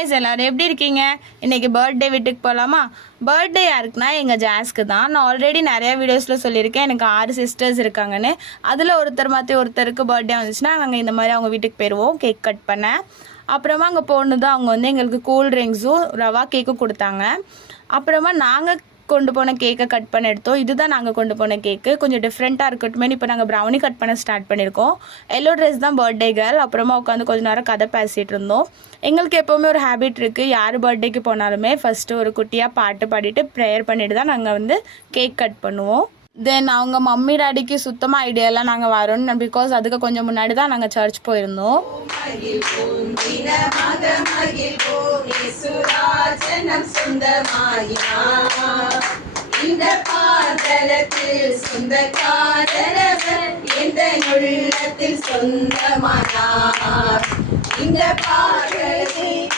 guys, எல்லாரும் எப்படி இருக்கீங்க? இன்னைக்கு பர்த்டே வீட்டுக்கு போலாமா? பர்த்டே யாருக்குன்னா எங்க ஜாஸ்க்கு தான். நான் ஆல்ரெடி நிறைய வீடியோஸ்ல சொல்லியிருக்கேன் எனக்கு 6 சிஸ்டர்ஸ் இருக்காங்கன்னு. அதுல ஒருத்தர் மாத்தி ஒருத்தருக்கு பர்த்டே வந்துச்சுன்னா நாங்க இந்த மாதிரி அவங்க வீட்டுக்கு போயிடுவோம் கேக் கட் பண்ண. அப்புறமா அங்கே போனதும் அவங்க வந்து எங்களுக்கு கூல் ட்ரிங்க்ஸும் ரவா கேக்கும் கொடுத்தாங்க. அப்புறமா நாங்கள் கொண்டு போன கேக்கை கட் பண்ண எடுத்தோம். இதுதான் நாங்கள் கொண்டு போன கேக்கு, கொஞ்சம் டிஃப்ரெண்ட்டாக இருக்கட்டுமே. இப்போ நாங்கள் ப்ரௌனி கட் பண்ண ஸ்டார்ட் பண்ணியிருக்கோம். எல்லோ ட்ரெஸ் தான் பர்த்டே கேர்ள். அப்புறமா உட்காந்து கொஞ்சம் நேரம் கதை பேசிகிட்டு இருந்தோம். எங்களுக்கு எப்போவுமே ஒரு ஹேபிட் இருக்குது, யார் பர்த்டேக்கு போனாலுமே ஃபஸ்ட்டு ஒரு குட்டியாக பாட்டு பாடிட்டு ப்ரேயர் பண்ணிட்டு தான் நாங்கள் வந்து கேக் கட் பண்ணுவோம். தென் அவங்க மம்மி டாடிக்கு சுத்தமாக ஐடியாலாம் நாங்கள் வரோன்னு, பிகாஸ் அதுக்கு கொஞ்சம் முன்னாடி தான் நாங்கள் சர்ச் போயிருந்தோம். இந்த பாதலத்தில் சொந்தக்காரரவர் எந்த உள்ளத்தில் சொந்தமானார். இந்த பாதலத்தில்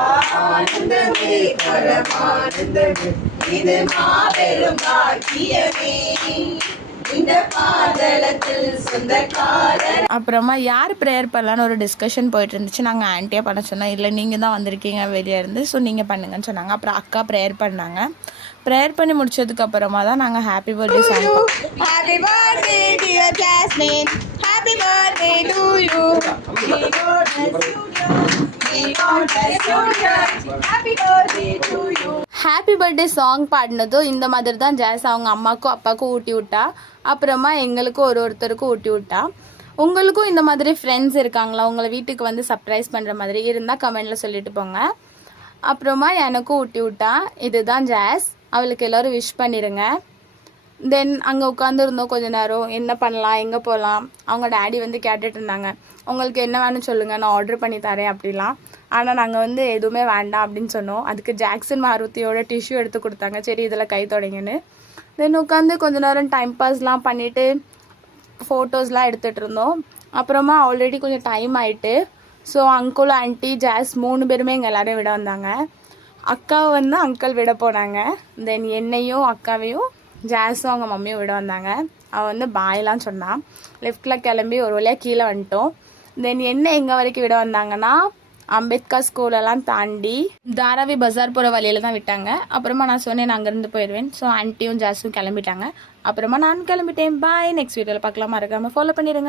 ஆனந்தமே பரமானந்தமே, இது மாபெரும் பாக்கியமே. இந்த பாதலத்தில் சொந்தக்காரர். அப்புறமா யார் ப்ரேயர் பண்ணலான்னு ஒரு டிஸ்கஷன் போயிட்டு இருந்துச்சு. நாங்கள் ஆன்ட்டியாக பண்ண சொன்னோம், இல்லை நீங்கள் தான் வந்திருக்கீங்க வெளியே இருந்து, ஸோ நீங்கள் பண்ணுங்கன்னு சொன்னாங்க. அப்புறம் அக்கா ப்ரேயர் பண்ணாங்க. ப்ரேயர் பண்ணி முடிச்சதுக்கு அப்புறமா தான் நாங்கள் happy birthday song happy birthday dear Jasmine, happy birthday to you, happy birthday song பாடினதும் இந்த மாதிரி தான் ஜாஸ் அவங்க அம்மாக்கும் அப்பாவுக்கும் ஊட்டி விட்டா. அப்புறமா எங்களுக்கும் ஒருத்தருக்கும் ஊட்டி விட்டா. உங்களுக்கும் இந்த மாதிரி ஃப்ரெண்ட்ஸ் இருக்காங்களா, உங்களை வீட்டுக்கு வந்து சர்ப்ரைஸ் பண்ணுற மாதிரி இருந்தால் கமெண்டில் சொல்லிட்டு போங்க. அப்புறமா எனக்கும் ஊட்டி விட்டா. இதுதான் ஜாஸ், அவளுக்கு எல்லோரும் விஷ் பண்ணிடுங்க. தென் அங்கே உட்காந்துருந்தோம் கொஞ்ச நேரம், என்ன பண்ணலாம் எங்கே போகலாம். அவங்க டேடி வந்து கேட்டுட்டு இருந்தாங்க, உங்களுக்கு என்ன வேணும்னு சொல்லுங்கள் நான் ஆர்டர் பண்ணி தரேன் அப்படிலாம். ஆனால் நாங்கள் வந்து எதுவுமே வேண்டாம் அப்படின்னு சொன்னோம். அதுக்கு ஜாக்சன் மாருத்தியோட டிஷ்யூ எடுத்து கொடுத்தாங்க, சரி இதில் கை தொடங்கன்னு. தென் உட்காந்து கொஞ்ச நேரம் டைம் பாஸ்லாம் பண்ணிவிட்டு ஃபோட்டோஸ்லாம் எடுத்துகிட்டு இருந்தோம். அப்புறமா ஆல்ரெடி கொஞ்சம் டைம் ஆகிட்டு, ஸோ அங்கிள் ஆன்ட்டி ஜாஸ் 3 பேருமே எங்கள் எல்லோரும் விட வந்தாங்க. அக்காவை வந்து அங்கிள் விட போனாங்க. தென் என்னையும் அக்காவையும் ஜாஸும் அவங்க மம்மியும் விட வந்தாங்க. அவள் வந்து பாயெலாம் சொன்னான். லெஃப்டில் கிளம்பி ஒரு வழியாக கீழே வந்துட்டோம். தென் என்ன எங்கே வரைக்கும் விட வந்தாங்கன்னா அம்பேத்கர் ஸ்கூலெல்லாம் தாண்டி தாராவி பஜார் போகிற வழியில் தான் விட்டாங்க. அப்புறமா நான் சொன்னேன் நான் அங்கேருந்து போயிடுவேன். ஸோ ஆன்ட்டியும் ஜாஸும் கிளம்பிட்டாங்க. அப்புறமா நான் கிளம்பிட்டேன். பாய். நெக்ஸ்ட் வீடியோவில் பார்க்கலாம், மறக்காமல் ஃபாலோ பண்ணிடுங்க.